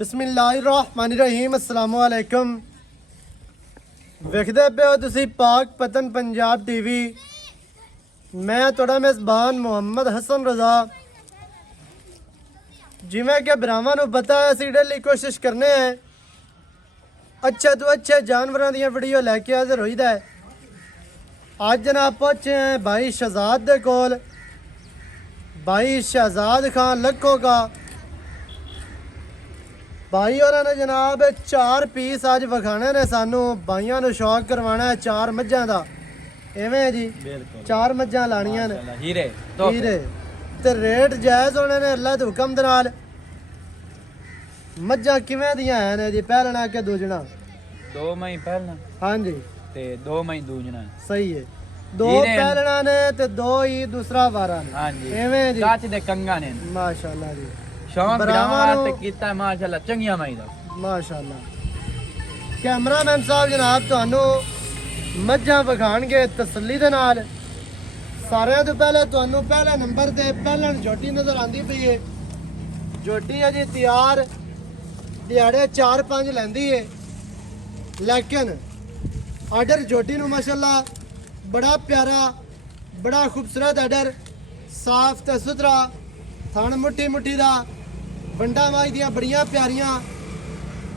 बिस्मिल्लाहिर्रहमानिर्रहीम अस्सलाम वालेकुम। ਵੇਖਦੇ ਪਿਓ ਤੁਸੀਂ ਪਾਕ ਪਤਨ ਪੰਜਾਬ ਟੀਵੀ। ਮੈਂ ਤੁਹਾਡਾ ਮੇਜ਼ਬਾਨ ਮੁਹੰਮਦ ਹਸਨ ਰਜ਼ਾ। ਜਿਵੇਂ ਕਿ ਭਰਾਵਾਂ ਨੂੰ ਪਤਾ ਹੈ ਅਸੀਂ ਡੇਲੀ ਕੋਸ਼ਿਸ਼ ਕਰਨੇ ਆ ਅੱਛੇ ਤੋਂ ਅੱਛੇ ਜਾਨਵਰਾਂ ਦੀਆਂ ਵੀਡੀਓ ਲੈ ਕੇ ਹਾਜ਼ਰ ਹੋਈਦਾ ਹੈ। ਅੱਜ ਜਨਾਬ ਪਹੁੰਚੇ हैं भाई शहजाद दे कोल। भाई शहजाद खान लखों का भाई और ने जनाब 4 पीस अज विखाने ने सानू भाइयों ने शौक करवाना है 4 मझां दा। एवें जी 4 मझां लानियां ने हीरे ते रेट जायज़ होने ने अल्लाह दे हुक्म दे नाल। मझां किवें दियां हैं ने जी? पहलना के दूजना? 2 मई पहलना हां जी ते 2 मई दूजना। सही है। 2 पहलना ने ते 2 ही दूसरा वारा ने। हां जी एवें जी काच दे कंगा ने माशाअल्लाह जी। शौक भरावां ते कीता माशाअल्लाह चंगिया माई दा माशाअल्लाह। कैमरामैन साहब जनाब ਤੁਹਾਨੂੰ ਮੱਝਾਂ ਵਿਖਾਣਗੇ ਤਸੱਲੀ ਦੇ ਨਾਲ। ਸਾਰਿਆਂ ਤੋਂ ਪਹਿਲੇ ਤੁਹਾਨੂੰ ਪਹਿਲੇ ਨੰਬਰ ਤੇ ਪਹਿਲਣ ਝੋਟੀ ਨਜ਼ਰ ਆਂਦੀ ਪਈ ਏ। ਝੋਟੀ ਹੈ ਜੀ ਤਿਆਰ, ਦਿਹਾੜੇ 4-5 ਲੈਂਦੀ ਏ, ਲੇਕਿਨ ਆਰਡਰ ਝੋਟੀ ਨੂੰ ਮਾਸ਼ਾਅੱਲਾ ਬੜਾ ਪਿਆਰਾ ਬੜਾ ਖੂਬਸੂਰਤ ਆਰਡਰ, ਸਾਫ਼ ਤੇ ਸੁਥਰਾ ਥਣ ਮੁੱਠੀ ਮੁੱਠੀ ਦਾ, ਵੰਡਾ ਮਾਈ ਦੀਆਂ ਬੜੀਆਂ ਪਿਆਰੀਆਂ,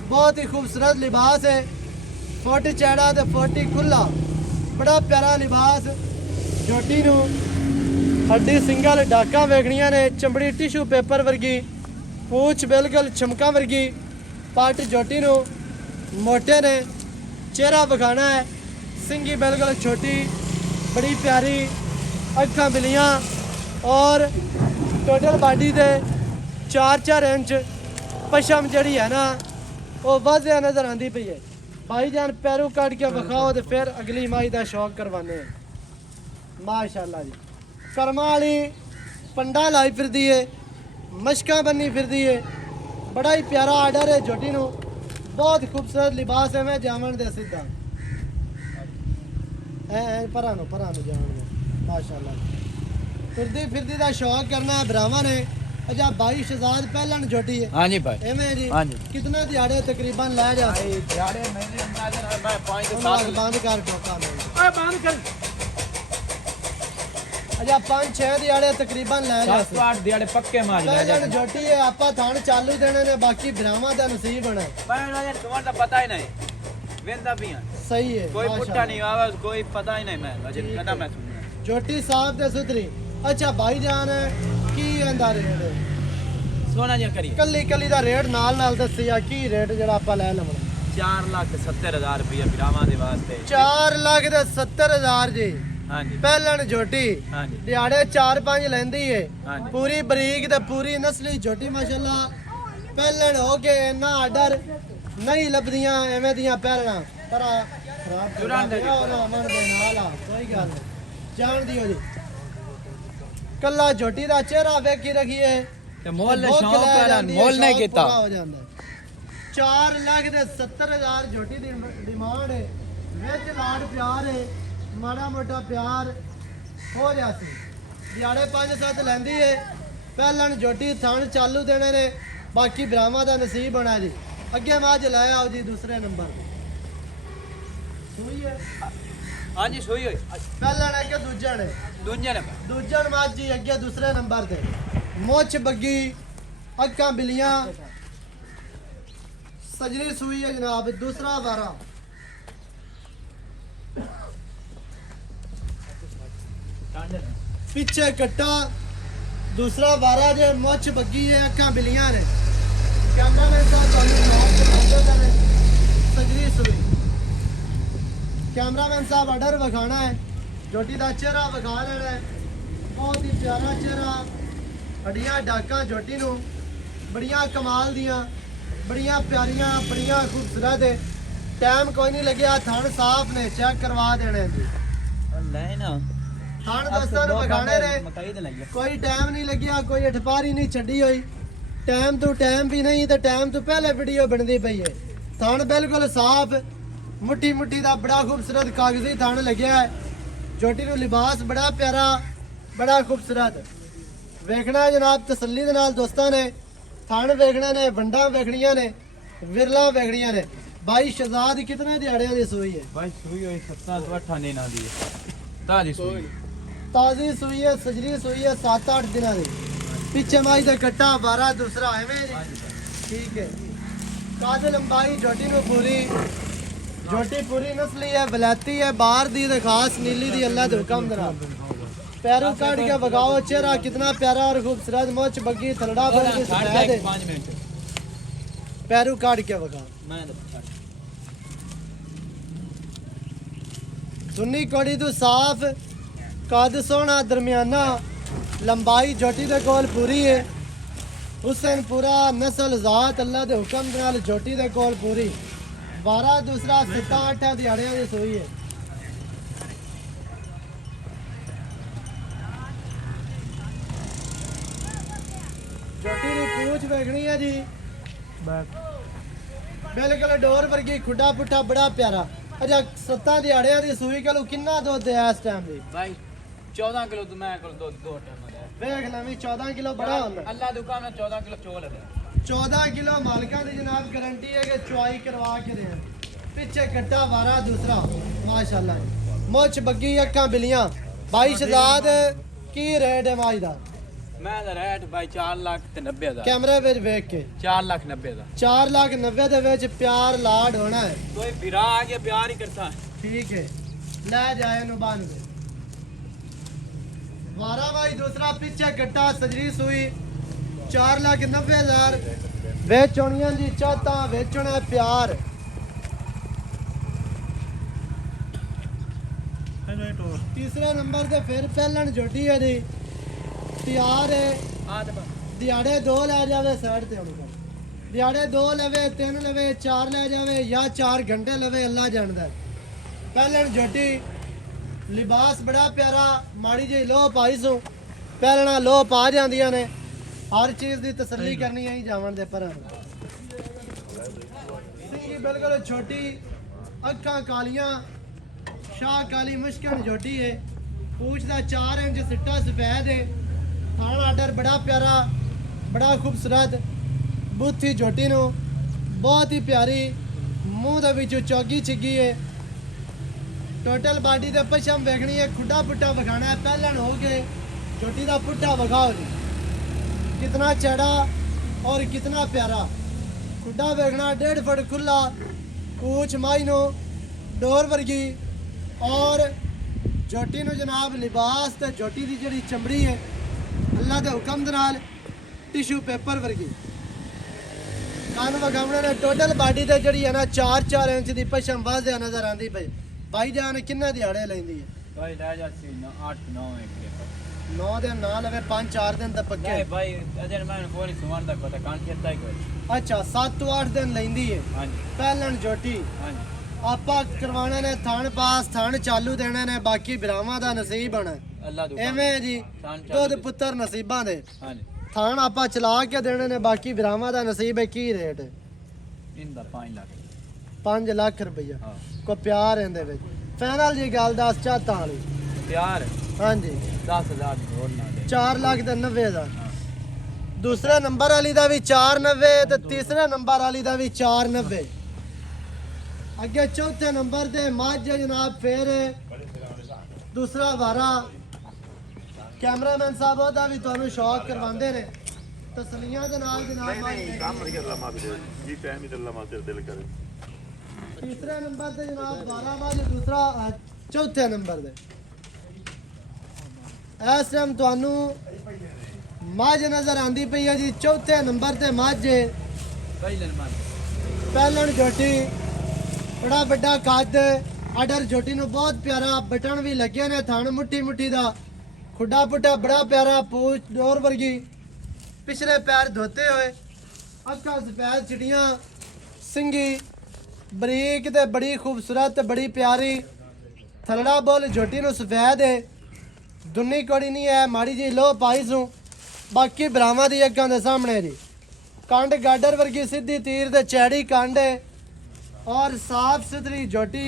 ਬਹੁਤ ਹੀ ਖੂਬਸੂਰਤ ਲਿਬਾਸ ਹੈ। ਫੁੱਟ ਚੈੜਾ ਤੇ ਫੁੱਟ ਹੀ ਖੁੱਲਾ, ਬੜਾ ਪਿਆਰਾ ਲਿਬਾਸ। ਝੋਟੀ ਨੂੰ ਹੱਡੀ ਸਿੰਗਲ ਡਾਕਾਂ ਵੇਖਣੀਆਂ ਨੇ, ਚਮੜੀ ਟਿਸ਼ੂ ਪੇਪਰ ਵਰਗੀ, ਪੂਛ ਬਿਲਕੁਲ ਚਮਕਾਂ ਵਰਗੀ, ਪੱਟ ਝੋਟੀ ਨੂੰ ਮੋਟੇ ਨੇ। ਚਿਹਰਾ ਵਿਖਾਣਾ ਹੈ, ਸਿੰਗੀ ਬਿਲਕੁਲ ਛੋਟੀ ਬੜੀ ਪਿਆਰੀ, ਅੱਖਾਂ ਬਿਲੀਆਂ और टोटल बॉडी दे 4-4 इंच पशम जड़ी है ना वो वाज़िया नज़र आती पई है। भाईजान पैरों कट के विखाओ तो फिर अगली माही का शौक करवाने माशाअल्लाह जी। कर्मा वाली पंडा लाई फिरदी है, मशका बनी फिरदी है, बड़ा ही प्यारा आर्डर है झोटी नू, बहुत खूबसूरत लिबास है। मैं जावन दे सीधा परा नु जावन माशाअल्लाह। फिरदी फिरदी दा शौक करना है भरावां ने। अच्छा भाई शहजाद पहलन झोटी है? हां जी भाई एवें जी। हां जी कितने दिहाड़े तकरीबन ले जा? भाई दिहाड़े महीने अंदाजन मैं 5 से 7 बंद कर ठोका में ओए बंद कर। अच्छा 5-6 दिहाड़े तकरीबन ले जा। 7-8 दिहाड़े पक्के मार ले जा। झोटी है आपा थान चालू देने ने, बाकी भरावां दा नसीब है। भाई ना तुम्हारा तो पता ही नहीं वेंदा भी है। सही है, कोई पुट्ठा नहीं आवाज कोई पता ही नहीं। मैं अजन कदा मैं सुन झोटी साफ ते सुथरी। अच्छा भाईजान की कहंदा रेट सोना जी करी कल्ली कल्ली दा रेट नाल नाल दसिया की रेट जेड़ा आपा ले लवना? 4,70,000 रुपया भरावां दे वास्ते। 4,70,000 जी। हां जी पहलन झोटी। हां जी दिहाड़े 4-5 लेंदी है, पूरी बरीक ते पूरी नस्ली झोटी माशाअल्लाह। पहलन हो के ना आर्डर नहीं लभदियां एवें दियां पहलना पर खराब जुरान दे और अमन दे नाल कोई गल जान दियो जी। कल्ला झोटी दा चेहरा वेखी रखिए ते मोल नहीं कीता हो जांदा। 4,70,000 झोटी दी डिमांड है। विच लाड प्यार है, माड़ा मोटा प्यार हो रहा सी। दिहाड़े 5-7 लैंदी है, पहलन झोटी थण चालू देने ने, बाकी भरावां दा नसीब होना जी। अगे माज ले आओ जी दूसरे नंबर सुई है। हां जी सुई होई पहलन है कि दूजन माज जी अगे दूसरे नंबर ते। मुछ बग्गी, अक्खां बिलियां, सजरी सुई है जनाब, दूसरा वारा। पीछे कट्टा, दूसरा वारा जे, मुछ बग्गी है, अक्खां बिलियां ने। कैमरामैन साहब सजरी सुई कैमरामैन साहब ऑर्डर विखाना है, झोटी का चेहरा विखा लेना है। बहुत ही प्यारा चेहरा, हड्डियां डाका झोटी नू बड़िया कमाल दियां, बड़िया प्यारियां, बड़िया खूबसूरत है। टाइम कोई नहीं लगे, थण साफ ने, चेक करवा देने जी। थण दोस्तों विखाने ने, कोई टाइम नहीं लगे, कोई अठपारी नहीं छड़ी हुई। टाइम तो टाइम भी नहीं तो टाइम तो पहले वीडियो बनती पई है। थण बिल्कुल साफ, मुट्ठी मुट्ठी का बड़ा खूबसूरत कागजी थण लग्या है। झोटी नू लिबास बड़ा प्यारा, बड़ा खूबसूरत। वेखना जनाब तसल्ली दे नाल दोस्तां ने ਥਣ ਵੇਖਣੇ ਨੇ, ਵੰਡਾਂ ਵੇਖਣੀਆਂ ਨੇ, ਵਿਰਲਾ ਵੇਖਣੀਆਂ ਨੇ। ਬਾਈ ਸ਼ਹਜ਼ਾਦ ਕਿਤਨੇ ਦਿਹਾੜਿਆਂ ਦੀ ਸੂਈ ਹੈ? ਭਾਈ ਸੂਈ ਹੋਈ 7 ਤੋਂ 8 ਦਿਨਾਂ ਦੀ ਹੈ। ਤਾਜੀ ਸੂਈ ਤਾਜ਼ੀ ਸੂਈ ਹੈ, ਸਜਰੀ ਸੂਈ ਹੈ, 7-8 ਦਿਨਾਂ ਦੀ। ਪਿੱਛੇ ਮਾਈ ਦਾ ਕੱਟਾ 12 ਦੂਸਰਾ ਐਵੇਂ ਜੀ। ਠੀਕ ਹੈ। ਕਾਦ ਲੰਬਾਈ ਝੋਟੀ ਨੂੰ ਪੂਰੀ, ਝੋਟੀ ਪੂਰੀ ਨਸਲੀ ਹੈ, ਬਲੈਤੀ ਹੈ, ਬਾਹਰ ਦੀ ਤੇ ਖਾਸ ਨੀਲੀ ਦੀ अल्लाह ਦੇ ਹੁਕਮ ਦੇ ਨਾਲ। पैरों काट के बगाओ, चेहरा कितना प्यारा और खूबसूरत, मोच बग्गी थलड़ा भर के सफेद है। 5 मिनट पैरों काट के बगाओ। मैं तो सुन्नी कोड़ी तो साफ, कद सोहना दरमियाना, लंबाई झोटी दे कोल पूरी है, हुसैन पूरा, नस्ल जात अल्लाह दे हुक्म दे नाल झोटी दे कोल पूरी। 12 दूसरा 7-8 दिहाड़ियां दी सूई है। झोटी दी पूछ वेखनी है जी, बिल्कुल डोर वर्गी, खुडा पुट्ठा बड़ा प्यारा। अच्छा 7 दिहाड़ियां दी सूई कलू किन्ना दुध है इस टाइम दी? भाई 14 किलो तो मैं कर दो टाइम है। वेख लवी 14 किलो बड़ा होंदा। अल्लाह दुकान में 14 किलो चोल है। 14 किलो मालिका दी जनाब गारंटी है कि चुआई करवा के दे। पीछे कट्टा 12 दूसरा माशाल्लाह, मुछ बग्गी, अक्खां बिलियां। भाई शहजाद की रेट है माई दा? मैं दा रेट भाई 4 लाख ते 90 हज़ार। कैमरे विच वेख के 4 लाख 90 हज़ार। 4 लाख 90 दे विच प्यार लाड होना है। कोई फिरा आ गया प्यार ही करता है। ठीक है, ले जाए नु बान के 12 भाई दूसरा पीछे कट्टा सजरी सूई 4 लाख 90 हज़ार। वेच होनियां जी चौथा वेचना है प्यार। तीसरे नंबर ते फिर पहलन झोटी है जी, तैयार है। दिहाड़े 2 ले जावे साइड ते होनी कर। दिहाड़े 2 लवे, 3 लवे, 4 ले जावे या 4 घंटे लवे, अल्लाह जानदा है। पहलन झोटी, लिबास बड़ा प्यारा, माड़ी जी लोह पाई सो, पहलना लोह पा जांदियां ने। हर चीज दी तसल्ली करनी है जावन दे पर। सिंगी बिल्कुल छोटी, अखां कालियां, शाह काली मुश्किल झोटी है। पूछ दा 4 इंच सिट्टा सफेद है। थान आर्डर बड़ा प्यारा, बड़ा खूबसूरत। बूथी झोटी नु बहुत ही प्यारी, मूँह दे विचों चौगी चिग्गी है। टोटल बाडी दे पछम वेखनी है, खुडा पुट्ठा वखाना है। पहलन हो गए झोटी दा पुट्ठा वखाओ जी, कितना चौड़ा और कितना प्यारा। खुडा वेखना 1.5 फुट खुला, पूछ माई नो डोर वर्गी और झोटी नु जनाब लिबास ते झोटी दी जड़ी चमड़ी है अल्लाह दे हुक्म दे नाल टिशू पेपर वर्गी। कान वगावणे ने टोटल बाडी ते जड़ी है ना 4-4 इंच दी पछम वाज़े नजर आंदी पई। भाई जान किन्ने दिहाड़े लैंदी है? भाई ले जा सी 8-9 एक 9 दिन ना लवे, 5-4 दिन ते पक्के। नहीं भाई अजर मैं कोई सुमान तक पता कान खेता ही कोई। अच्छा 7-8 दिन लैंदी है। हां जी पहलन झोटी हां जी। आपा करवाने ने थान पास, थान चालू देने ने, बाकी बिरावां दा नसीब होना। अल्लाह दुकान एवें जी दुध पुत्तर नसीबां दे। हां जी। थान आपा चला के देने ने, बाकी बिरावां दा नसीब है। की रेट है? इंदा 5 लाख 5 लाख रुपया। हां को प्यार इहदे विच फाइनल जी गल दस चाहता वाली। प्यार हां जी 10,000 और ना दे। 4 लाख ते 90 हज़ार। दूसरे नंबर वाली दा भी 490 ते तीसरे नंबर वाली दा भी 490। अगे चौथे नंबर ते मझ जनाब फिर दूसरा वारा। कैमरामैन साहब ओदा भी तुहानू शौक करवांदे ने तसलियां दे नाल जनाब। तीसरे नंबर ते जनाब 12 मझ, दूसरा चौथे नंबर ते इस टाइम तुहानू मझ नजर आंदी पई है जी। चौथे नंबर ते मझ पहले मान पहलन झोटी, बड़ा बड़ा कद, आर्डर झोटी नु बहुत प्यारा, बटन भी लगे ने, थान मुट्ठी मुट्ठी दा, खुडा पुट्ठा बड़ा प्यारा, पूछ डोर वर्गी, पिछले पैर धोते हुए, अखा सफेद चिड़ियां, सिंगी बरीक ते बड़ी खूबसूरत, बड़ी प्यारी। थलड़ा बोल झोटी नु सफेद है, दुन्नी कोड़ी नहीं है, माड़ी जी लो पाई सू। बाकी ब्राह्मा दी अग्गां दे सामने जी कंड गाडर वर्गी सीधी तीर ते चैड़ी कंड है और साफ सुथरी झोटी,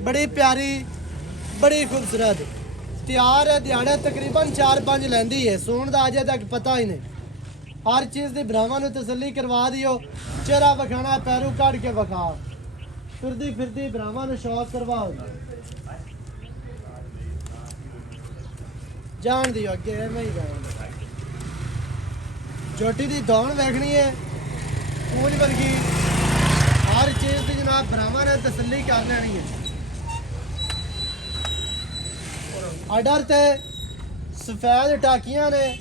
बड़ी प्यारी, बड़ी खूबसूरत। तैयार है, दिहाड़े तकरीबन 4-5 लैंदी है। सून दा अजे तक पता ही नहीं। ਹਰ ਚੀਜ਼ ਦੀ ਭਰਾਵਾਂ ਨੂੰ ਤਸੱਲੀ ਕਰਵਾ ਦਿਓ। ਚਿਹਰਾ ਵਿਖਾਣਾ ਪੈਰੂ ਕੱਢ ਕੇ ਵਿਖਾ, ਫਿਰਦੀ ਫਿਰਦੀ ਭਰਾਵਾਂ ਨੂੰ ਸ਼ੌਕ ਕਰਵਾਓ। ਜਾਣ ਦਿਓ ਅੱਗੇ ਐਵੇਂ ਹੀ ਜਾਣ। ਜੋਟੀ ਦੀ ਦੌਣ ਵੇਖਣੀ ਹੈ ਪੂੰਝ ਵਰਗੀ, ਹਰ ਚੀਜ਼ ਦੀ ਜਨਾਬ ਭਰਾਵਾਂ ਨੇ ਤਸੱਲੀ ਕਰ ਲੈਣੀ ਹੈ। ਆਰਡਰ ਤੇ ਸਫੈਦ ਟਾਕੀਆਂ ਨੇ,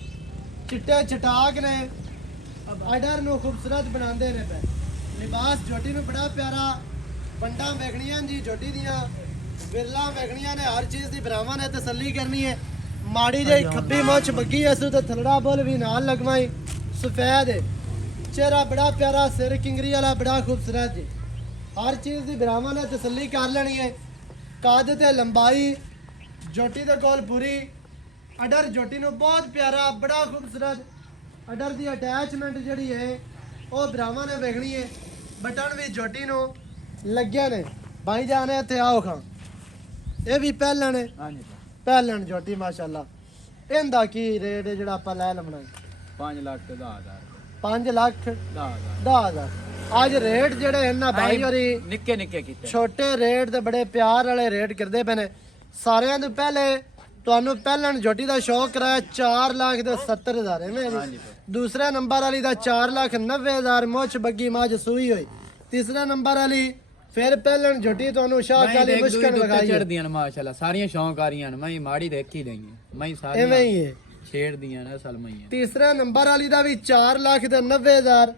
ਚਿੱਟੇ ਚਟਾਕ ਨੇ, ਆਰਡਰ ਨੂੰ ਖੂਬਸੂਰਤ ਬਣਾਉਂਦੇ ਨੇ ਪਏ। ਲਿਬਾਸ ਜੋਟੀ ਨੂੰ ਬੜਾ ਪਿਆਰਾ, ਬੰਡਾਂ ਵੇਖਣੀਆਂ ਜੀ ਜੋਟੀ ਦੀਆਂ, ਵਿਰਲਾਂ ਵੇਖਣੀਆਂ ਨੇ, ਹਰ ਚੀਜ਼ ਦੀ ਭਰਾਵਾਂ ਨੇ ਤਸੱਲੀ ਕਰਨੀ ਹੈ। ਮਾੜੀ ਜਿਹੀ ਖੱਬੀ ਮੁੱਛ ਬੱਗੀ ਅਸੂ ਤੇ ਥਲੜਾ ਬੁੱਲ ਵੀ ਨਾਲ ਲਗਵਾਈ, ਸਫੈਦ ਹੈ, ਚਿਹਰਾ ਬੜਾ ਪਿਆਰਾ, ਸਿਰ ਕਿੰਗਰੀ ਵਾਲਾ ਬੜਾ ਖੂਬਸੂਰਤ ਜੀ। ਹਰ ਚੀਜ਼ ਦੀ ਭਰਾਵਾਂ ਨੇ ਤਸੱਲੀ ਕਰ ਲੈਣੀ ਹੈ। ਕੱਦ ਤੇ ਲੰਬਾਈ ਜੋਟੀ ਦੇ ਕੋਲ ਪੂਰੀ, ਅਡਰ ਜੋਟੀ ਨੂੰ ਬਹੁਤ ਪਿਆਰਾ, ਬੜਾ ਖੂਬਸੂਰਤ। ਅਡਰ ਦੀ ਅਟੈਚਮੈਂਟ ਜਿਹੜੀ ਹੈ ਉਹ ਭਰਾਵਾਂ ਨੇ ਵੇਖਣੀ ਹੈ। ਬਟਨ ਵੀ ਜੋਟੀ ਨੂੰ ਲੱਗੇ ਨੇ। ਭਾਈ ਜਾਨ ਇੱਥੇ ਆਓ ਖਾਂ, ਇਹ ਵੀ ਪਹਿਲਣ ਹੈ, ਹਾਂਜੀ ਪਹਿਲਣ ਜੋਟੀ ਮਾਸ਼ਾਅੱਲਾ। ਇਹਦਾ ਕੀ ਰੇਟ ਹੈ ਜਿਹੜਾ ਆਪਾਂ ਲੈ ਲਵਣਾ? 5 ਲੱਖ ਤੇ 10,000 5 ਲੱਖ 10,000 10,000। ਅੱਜ ਰੇਟ ਜਿਹੜੇ ਇਹਨਾਂ ਭਾਈ ਹੋਰੀ ਨਿੱਕੇ ਨਿੱਕੇ ਕੀਤੇ ਛੋਟੇ ਰੇਟ ਤੇ ਬੜੇ ਪਿਆਰ ਵਾਲੇ ਰੇਟ ਕਰਦੇ ਪਏ ਨੇ। ਸਾਰਿਆਂ ਤੋਂ ਪਹਿਲੇ ਤੁਹਾਨੂੰ ਪਹਿਲਣ ਜੋਟੀ ਦਾ ਸ਼ੌਕ ਕਰਾਇਆ 4,70,000 ਐਵੇਂ ਹਾਂਜੀ ਜੀ। ਦੂਸਰੇ ਨੰਬਰ ਵਾਲੀ ਦਾ 4,90,000 ਮੁੱਛ ਬੱਗੀ ਮੱਝ ਸੂਈ ਹੋਈ। ਤੀਸਰੇ ਨੰਬਰ ਵਾਲੀ ਫਿਰ ਪਹਿਲਣ ਜੋਟੀ ਤੁਹਾਨੂੰ ਸ਼ਾਹ ਕਾਲੀ ਮੁਸ਼ਕਲ ਲਗਾਈ ਚੜਦੀਆਂ ਨੇ ਮਾਸ਼ਾਅੱਲਾ, ਸਾਰੀਆਂ ਸ਼ੌਂਕ ਆ ਰਹੀਆਂ ਨੇ। ਮੈਂ ਮਾੜੀ ਦੇਖੀ ਨਹੀਂ ਮੈਂ ਸਾਰੀਆਂ ਐਵੇਂ ਹੀ ਹੈ। ਛੇੜਦੀਆਂ ਨੇ ਅਸਲ ਮੈਂ ਤੀਸਰੇ ਨੰਬਰ ਵਾਲੀ ਦਾ ਵੀ 4,90,000।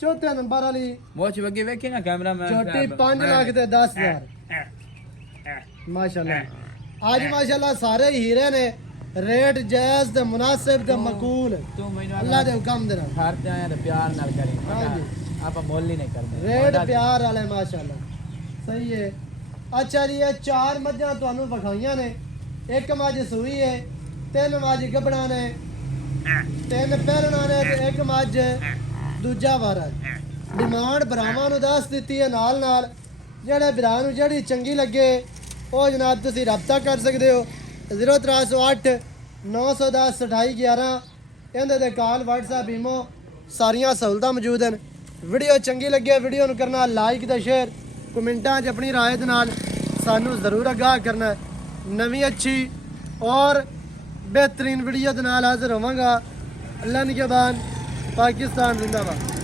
ਚੌਥੇ ਨੰਬਰ ਵਾਲੀ ਮੋਚ ਵਗੇ ਵੇਖੀ ਨਾ ਕੈਮਰਾਮੈਨ ਜੋਟੀ 5,10,000। ਮਾਸ਼ਾਅੱਲਾ ਅੱਜ ਮਾਸ਼ਾਅੱਲਾ ਸਾਰੇ ਹੀਰੇ ਨੇ। ਰੇਟ ਜਾਇਜ਼ ਤੇ ਮੁਨਾਸਿਬ ਤੇ ਮਕੂਲ, ਤੂੰ ਮੈਨੂੰ ਅੱਲਾ ਦੇ ਹੁਕਮ ਦੇ ਨਾਲ। ਹਰ ਤੇ ਆਇਆ ਤੇ ਪਿਆਰ ਨਾਲ ਕਰੀ, ਹਾਂਜੀ। ਆਪਾਂ ਮੁੱਲ ਹੀ ਨਹੀਂ ਕਰਦੇ ਰੇਟ ਪਿਆਰ ਵਾਲੇ ਮਾਸ਼ਾਅੱਲਾ ਸਹੀ ਹੈ। ਅੱਛਾ ਜੀ, ਇਹ 4 ਮੱਝਾਂ ਤੁਹਾਨੂੰ ਵਿਖਾਈਆਂ ਨੇ। ਇੱਕ ਮੱਝ ਸੂਈ ਹੈ, 3 ਮੱਝ ਗੱਬਣਾ ਨੇ, 3 ਪਹਿਲਣਾ ਨੇ ਤੇ 1 ਮੱਝ ਦੂਜਾ ਵਾਰਾ। ਡਿਮਾਂਡ ਭਰਾਵਾਂ ਨੂੰ ਦੱਸ ਦਿੱਤੀ ਹੈ ਨਾਲ ਨਾਲ। ਜਿਹੜੇ ਭਰਾ ਨੂੰ ਜਿਹੜੀ ਚੰਗੀ ਲੱਗੇ ਉਹ ਜਨਾਬ ਤੁਸੀਂ ਰਾਬਤਾ ਕਰ ਸਕਦੇ ਹੋ। 0308 910 2811 ਇਹਦੇ ਤੇ ਕਾਲ WhatsApp ਈਮੋ ਸਾਰੀਆਂ ਸਹੂਲਤਾਂ ਮੌਜੂਦ ਹਨ। ਵੀਡੀਓ ਚੰਗੀ ਲੱਗੇ ਵੀਡੀਓ ਨੂੰ ਕਰਨਾ ਲਾਈਕ ਤੇ ਸ਼ੇਅਰ, ਕਮੈਂਟਾਂ 'ਚ ਆਪਣੀ ਰਾਏ ਦੇ ਨਾਲ ਸਾਨੂੰ ਜ਼ਰੂਰ ਆਗਾਹ ਕਰਨਾ। ਨਵੀਂ ਅੱਛੀ ਔਰ बेहतरीन वीडियो के नाल हाजिर होवांगा। अल्लाह निगहबान, पाकिस्तान जिंदाबाद।